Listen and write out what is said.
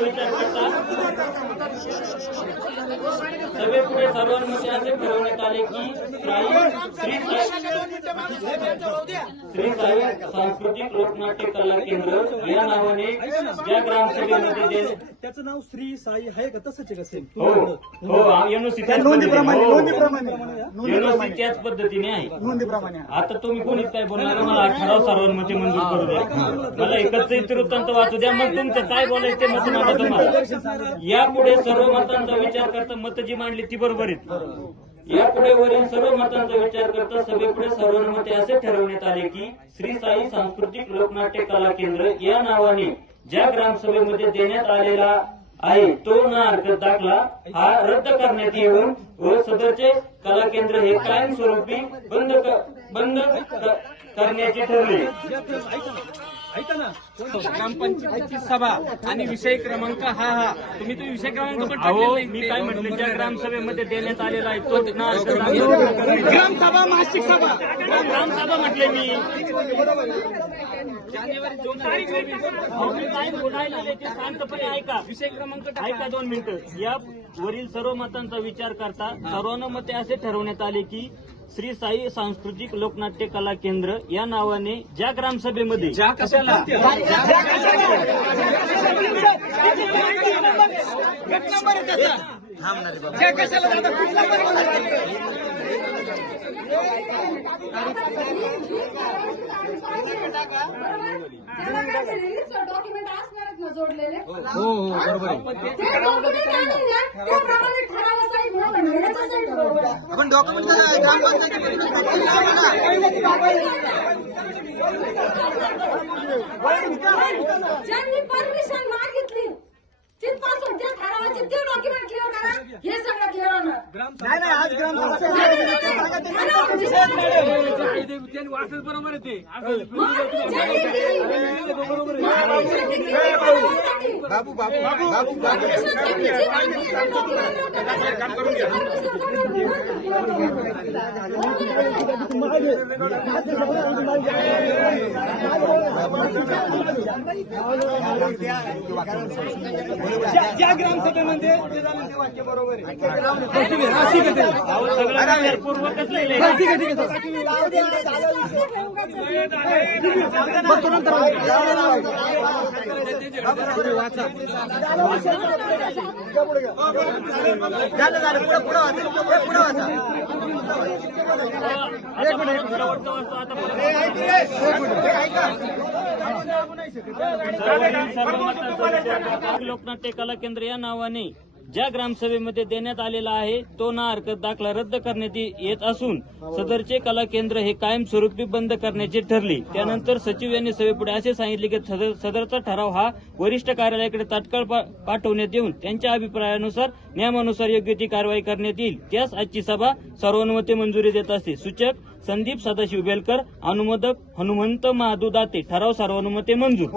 विचार करता सभेपुढे सर्वांमध्ये असे ठरवण्यात आले की श्री साई सांस्कृतिक लोकनाट्य कला केंद्र या नावाने ज्या ग्रामसभेमध्ये त्याचं नाव श्री साई आहे का? तसंच आहे का सेम हो हो एनओसी एनओसी त्याच पद्धतीने. आहे. नोंदीप्रमाणे आता तुम्ही कोणीच काय बोलणार मला ठराव सर्वांमध्ये मंजूर करू द्या. मला एकत्रित वृत्तांत वाचू द्या मग तुमचं काय बोलायचं मांडा तुम्हाला यापुढे सर्व मतांचा विचार करता मत जी मांडली ती बरोबर आहेत. यापुढे वरील सर्व मतांचा विचार करता सभेपुढे सर्वांमते असे ठरवण्यात आले की श्री साई सांस्कृतिक लोकनाट्य कला केंद्र या नावाने ज्या ग्रामसभेमध्ये देण्यात आलेला आहे तो ना हरकत दाखला हा रद्द करण्यात येऊन व सदरचे कला केंद्र हे कायमस्वरूपी बंद बंद करण्याचे ठरले. ऐका ना. ग्रामपंचायतीची सभा आणि विषय क्रमांक हा हा. तुम्ही तो विषय क्रमांक पण अहो मी. काय म्हटलं ज्या ग्रामसभेमध्ये देण्यात आलेला आहे तो. ग्रामसभा मासिक सभा. ग्रामसभा म्हटले मी. जानेवारी दोन काय बोलायला ते शांतपणे ऐका. विषय क्रमांक. ऐका दोन मिनिटं. या वरील सर्व मतांचा विचार करता सर्वानुमते असे ठरवण्यात आले की श्री साई सांस्कृतिक लोकनाट्य कला केंद्र या नावाने ज्या ग्रामसभेमध्ये ज्या कशाला? डॉक्युमेंट असणारच ना जोडलेले हो हो बरोबर आहे. आपण डॉक्युमेंट ज्यांनी परमिशन मागितली तिथपासून त्या ठरावाचे ते डॉक्युमेंट हे सगळं क्लिअर होणार नाही नाही आज ग्रामसभा बरोबर आहे ते बाबू बाबू बाबू? ज्या ग्रामसभेमध्ये ते झालं ते वाक्य बरोबर आहे वाचा. विचार करता लोकनाट्य कला केंद्र या नावाने ज्या ग्रामसभेमध्ये देण्यात आलेला आहे तो ना हरकत दाखला रद्द करण्यात येत असून सदरचे कला केंद्र हे कायमस्वरूपी बंद करण्याचे ठरले. त्यानंतर सचिव यांनी सभेपुढे असे सांगितले की सदर- सदरचा ठराव हा वरिष्ठ कार्यालयाकडे तात्काळ पाठवण्यात येऊन त्यांच्या अभिप्रायानुसार नियमानुसार योग्य ती कारवाई करण्यात येईल. त्यास आजची सभा सर्वानुमते मंजुरी देत असते. सूचक संदीप सदाशिव बेलकर अनुमोदक हनुमंत महादू दाते ठराव सर्वानुमते मंजूर.